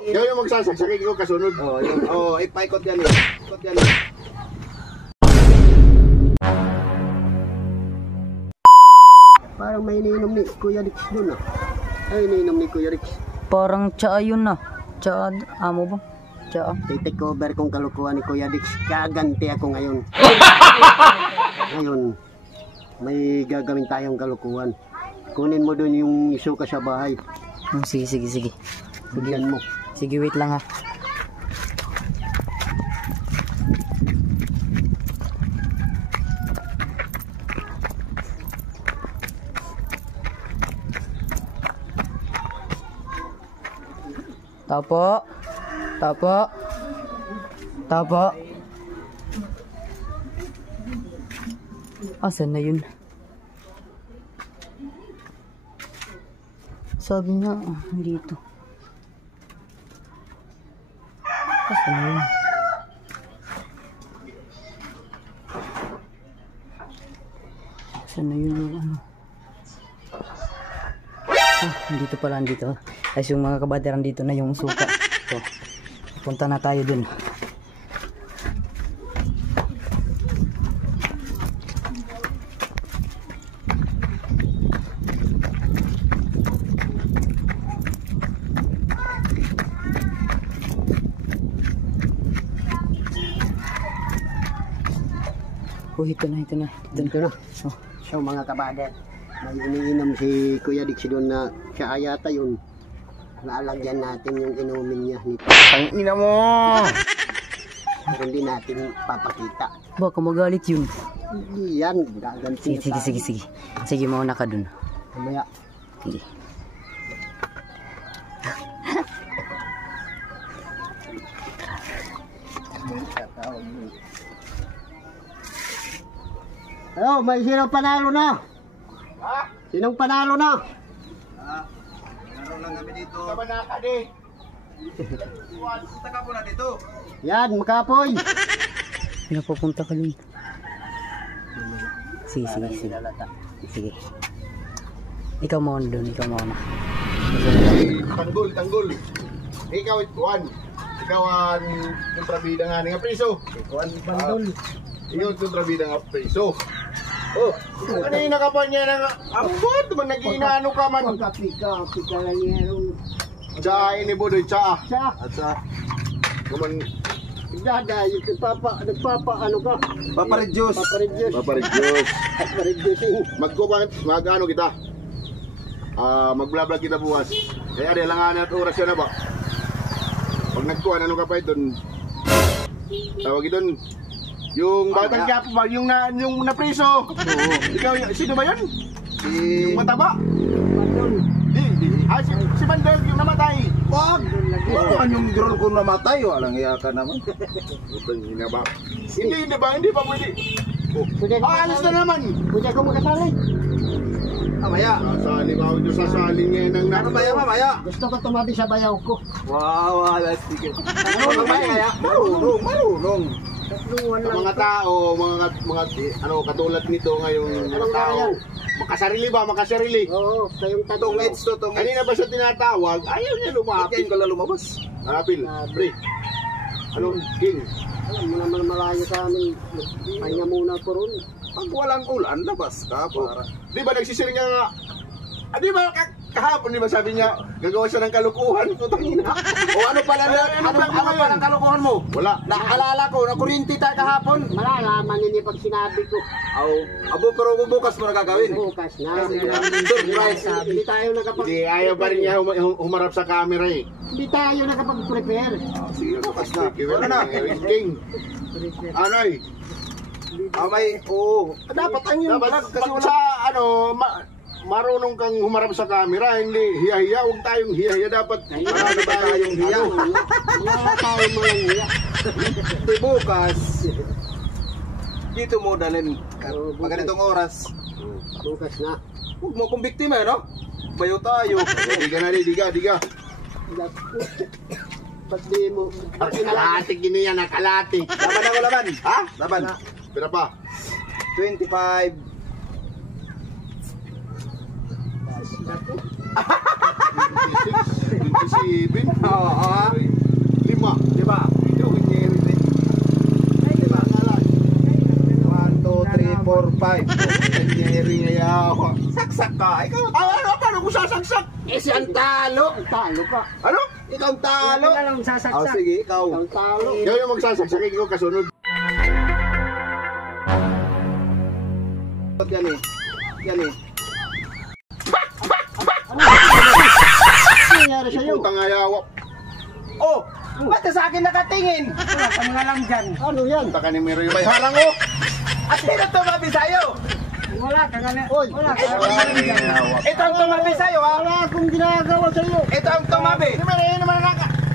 Ikaw yung magsasaksakin ko kasunod. Ipaikot yan eh. Ikot yan eh. Parang may iniinom ni Kuya Rix dun ah. Ay, iniinom ni Kuya Rix. Parang tsaa yun na. Tsaa, amo ba? Tsaa. Take over kong kalukuhan ni Kuya Rix. Kaganti ako ngayon. Ngayon, may gagawin tayong kalukuhan. Kunin mo dun yung isuka sa bahay. Sige. Bigyan mo. Sige, wait lang ha. Tapo. Asan na yun? Sabi nga, dito. Asan na yun? Asan na yun yung ano? Dito pala, dito. Ay, yung mga kabateran dito na yung suka. So, punta na tayo dun. Oh, ito na. Oh. So mga kabade, may iniinom si Kuya Rix doon na siya ayata yun. Lalagyan natin yung inumin niya nito. Ang ina mo! Pero hindi natin papakita. Baka magalit yun. Hindi yan, gaganti. Sige. Sige, mauna ka dun. Mamaya. Sige. Oh, may sinong panalo na? Ha? Sinong panalo na? Meron lang kami dito. Sama na ka di. Punta ka po na dito. Yan, makapoy. Pinapupunta ka dun. Sige. Ikaw mo dun, Tanggol. Ikaw ituan. Ikaw ang kontrabida nga nga priso. Ikuan bandol. Ikaw kontrabida nga priso. Oh, kanina ka pa niya nga. Abot man nag-inaano ka man. Pika lang yan. Tsa ini bodoy tsa. Siya, Kuman dada, nagpapa ano ka? paparedyos. Paparedyosing. Mag-ano kita. Mag-vlog kita bukas. Kaya di langanan at oras yan na ba? Pag nagkuhan, ano ka pa ito? Tawag ito. Yung batang kapo ba? Yung napriso. Oo. Ikaw, sino ba yun? Yung mataba? Si Bandol, yung namatay. Wag! Yung drone ko namatay, walang iya ka naman. Utang ina ba? Hindi ba? Hindi pa pwede. Alis na naman. Pwede ko magkasali. Mamaya. Sasali ba ako sasali niya ng mamaya. Gusto ko tumabi sa bayaw ko. Wow, alas sige. Marunong. Mga tao, mga katulad nito ngayong mga tao. Makasarili. Oo, kayong Tungits. Kanina ba siya tinatawag? Ayaw niya lumapit. Ka lang lumabas. Harapil, pre. Anong king? Alam mo naman malayo sa amin. Pahinga muna ko ron. Pag walang ulan, labas ka. Di ba nagsisiring nga? Di ba kahapon, di ba sabi niya, gagawa siya ng kalukuhan? Putangina. O ano pala ang kalukuhan mo? Wala. Naalala ko, nakurinti tayo kahapon. Malalaman nini pag sinabi ko. Abo, pero bukas mo na gagawin. Bukas na. Surprise. Hindi tayo Hindi, ayaw pa rin niya humarap sa camera eh. Hindi tayo nakapag-prepare. Sige, bukas na. Wala na. King. Anoy. Dapat ang yun. Kasi sa marunong kang humarap sa camera, hindi hiya-hiya. Huwag tayong hiya-hiya. Dapat marami tayong hiya. Wala tayo mga hiya. Di bukas. Dito mo dalhin. Pag ganitong oras. Bukas na. Huwag mo kong biktima, no? Bayo tayo. Diga. Ba't di mo? Kalati giniyan na kalati. Laban ako laban. Ha? Laban. Pira pa? 25. 27. Oo. sasaksak ka. Ikaw, ano? Paano kung sasaksak? Eh, si ang talo. Ang talo pa. Ano? Ikaw ang talo. Ikaw na lang sasaksak. Sige, ikaw. Ang talo. Ikaw yung magsasaksak, ikaw kasunod. Yan eh. Yan eh. Ano nangyari sa'yo? Putang ayaw. Oh, ba't sa akin nakatingin? Wala ka nga lang dyan. Ano yan? Taka ni Miro yung may harang oh. At sino tumabi sa'yo? Wala ka nga na. Oy, Wala ka nga lang dyan. Ito ang tumabi sa'yo, ha? wala akong ginagawa sa'yo. Ito ang tumabi.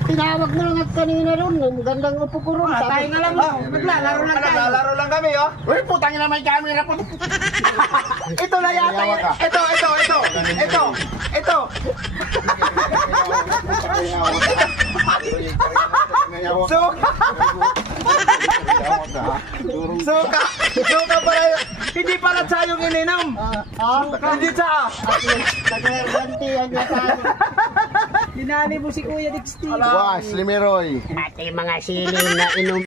Tinawag mo lang at kanina ron. Ang gandang upo ko ron. Wala tayo nga lang. Naglalaro lang tayo. Naglalaro lang kami, oh. Uy, putang ina may camera po. Ito na yata Yawa yun. ka. Ito. Suka pala yun. Hindi pala sa yung ininom. Hindi sa. Naggantihan niya tayo. Dinani mo si Kuya Dixie. Was, Limeroy. At yung mga sili na inom